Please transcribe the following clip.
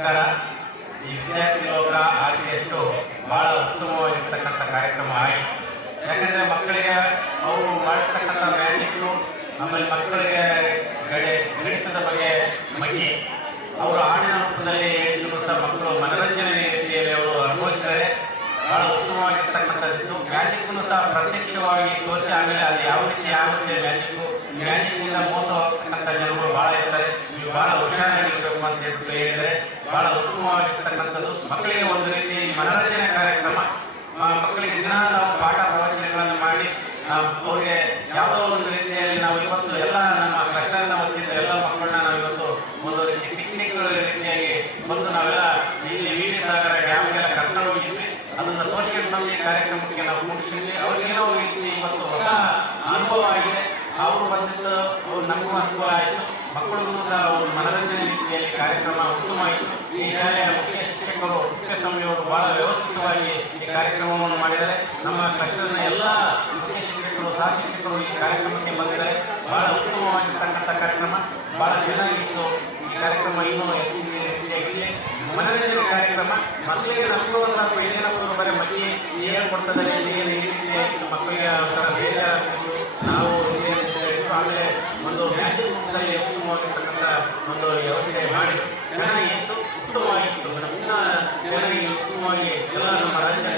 ನಮಸ್ಕಾರ. ಈ ವಿದ್ಯಾರ್ಥಿ ಲೋಕ ಆಸೆಯಷ್ಟು ಬಹಳ ಉತ್ತಮವಾಗಿರ್ತಕ್ಕಂಥ ಕಾರ್ಯಕ್ರಮ ಆಯಿತು. ಯಾಕಂದರೆ ಮಕ್ಕಳಿಗೆ ಅವರು ಮಾಡಿರ್ತಕ್ಕಂಥ ಮ್ಯಾಜಿಕ್ಕು, ಆಮೇಲೆ ಮಕ್ಕಳಿಗೆ ಗಣಿತದ ಬಗ್ಗೆ ಬಗ್ಗೆ ಅವರು ಹಾಡಿನ ರೂಪದಲ್ಲಿ ಹೇಳಿದ್ರು ಸಹ ಮಕ್ಕಳು ಮನರಂಜನೆ ರೀತಿಯಲ್ಲಿ ಅವರು ಅನುಭವಿಸ್ತಾರೆ. ಬಹಳ ಉತ್ತಮವಾಗಿರ್ತಕ್ಕಂಥದ್ದು. ಮ್ಯಾಜಿಕ್ಕನ್ನು ಸಹ ಪ್ರತ್ಯಕ್ಷವಾಗಿ ತೋರಿಸಿ ಆಮೇಲೆ ಅದು ಯಾವ ರೀತಿ ಆಗುತ್ತೆ ಮ್ಯಾಜಿಕ್ನಿಂದ ಮೋಸ ಹೋಗ್ತಕ್ಕಂಥ ಜನರು ಭಾಳ ಇರ್ತಾರೆ. ನೀವು ಭಾಳ ಹುಷಾರಾಗಿರ್ಬೇಕು ಅಂತ ಹೇಳಿದರೆ ಬಹಳ ಉತ್ತಮವಾಗಿರ್ತಕ್ಕಂಥದ್ದು. ಮಕ್ಕಳಿಗೆ ಒಂದು ರೀತಿ ಮನರಂಜನೆ ಕಾರ್ಯಕ್ರಮ. ಮಕ್ಕಳಿಗೆ ದಿನ ನಾವು ಪಾಠ ಪ್ರವಚನಗಳನ್ನು ಮಾಡಿ ಅವ್ರಿಗೆ ಯಾವುದೋ ಒಂದು ರೀತಿಯಲ್ಲಿ ನಾವು ಇವತ್ತು ಎಲ್ಲ ನಮ್ಮ ಕಷ್ಟವನ್ನು ಹೊತ್ತಿದ್ದ ಎಲ್ಲ ಮಕ್ಕಳನ್ನ ನಾವು ಇವತ್ತು ಒಂದು ರೀತಿ ಪಿಕ್ನಿಕ್ ರೀತಿಯಾಗಿ ಬಂದು ನಾವೆಲ್ಲ ಇಲ್ಲಿ ವೀಡಿ ಸಾಗರ ಡ್ಯಾಮ್ಗೆಲ್ಲ ಕರ್ಕೊಂಡು ಹೋಗಿದ್ವಿ. ಅದನ್ನು ತೋರಿಸ್ಕೊಂಡು ಬಂದು ಈ ಕಾರ್ಯಕ್ರಮಕ್ಕೆ ನಾವು ಮುಗಿಸಿದ್ವಿ. ಅವ್ರಿಗೇನೋ ರೀತಿ ಇವತ್ತು ಹೊಸ ಅನುಭವ ಆಗಿದೆ. ಅವರು ಬಂದಿದ್ದು ಅವ್ರು ನಮಗೂ ಅನುಭವ ಆಯಿತು. ಮಕ್ಕಳಿಗೂ ಸಹ ಒಂದು ಮನರಂಜನೆ ರೀತಿಯಲ್ಲಿ ಕಾರ್ಯಕ್ರಮ ಉತ್ತಮವಾಯಿತು. ಈ ಶಾಲೆಯ ಮುಖ್ಯ ಶಿಕ್ಷಕರು ಮುಖ್ಯ ಸ್ವಾಮಿಯವರು ಬಹಳ ವ್ಯವಸ್ಥಿತವಾಗಿ ಈ ಕಾರ್ಯಕ್ರಮವನ್ನು ಮಾಡಿದ್ದಾರೆ. ನಮ್ಮ ಕಷ್ಟದ ಎಲ್ಲ ಮುಖ್ಯ ಶಿಕ್ಷಕರು ಸಹ ಶಿಕ್ಷಕರು ಈ ಕಾರ್ಯಕ್ರಮಕ್ಕೆ ಬಂದಿದ್ದಾರೆ. ಬಹಳ ಉತ್ತಮವಾಗಿರ್ತಕ್ಕಂಥ ಕಾರ್ಯಕ್ರಮ, ಬಹಳ ಚೆನ್ನಾಗಿತ್ತು ಈ ಕಾರ್ಯಕ್ರಮ. ಇನ್ನೂ ಹೆಚ್ಚಿನ ರೀತಿಯಾಗಿದೆ ಮನರಂಜನೆ ಕಾರ್ಯಕ್ರಮ. ಮಕ್ಕಳಿಗೆ ನಮಗೂ ಸಹ ಬೆಳಗಿನ ಬರೀ ಮಕ್ಕಳಿಗೆ ಏನು ಕೊಡ್ತದೆ ಏನು ಈ ರೀತಿ ಮಕ್ಕಳಿಗೆ ಒಂಥರ ಬೇಜಾರಾಗ್ತಿತ್ತು. ನಾವು ಆಮೇಲೆ ಒಂದು ಮ್ಯಾಜಿಕ್ ರೂಪದಲ್ಲಿ ಉತ್ತಮವಾಗಿರ್ತಕ್ಕಂಥ ಒಂದು ಯೋಚನೆ ಮಾಡಿ ಚೆನ್ನಾಗಿತ್ತು, ಉತ್ತಮವಾಗಿತ್ತು. ಇನ್ನೂ ಚೆನ್ನಾಗಿ ಉತ್ತಮವಾಗಿ ಎಲ್ಲ ನಮ್ಮ ರಾಜ್ಯ